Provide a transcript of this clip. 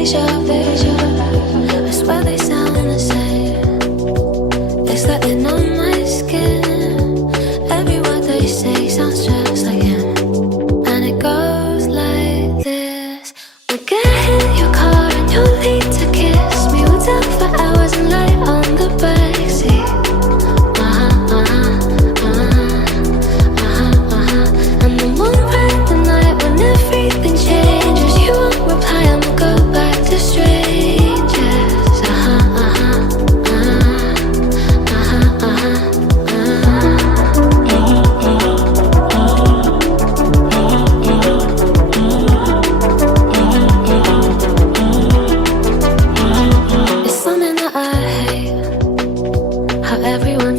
deja vu. I swear they sound the same. It's letting on my skin. Every word they say sounds just like him. And it goes like this. We'll get in your car and you'll need to kiss me. We'll talk for hours and lie on the backseat. And then one bright the night when everything changes, you won't reply and we'll go back to strangers. It's something that I hate, how everyone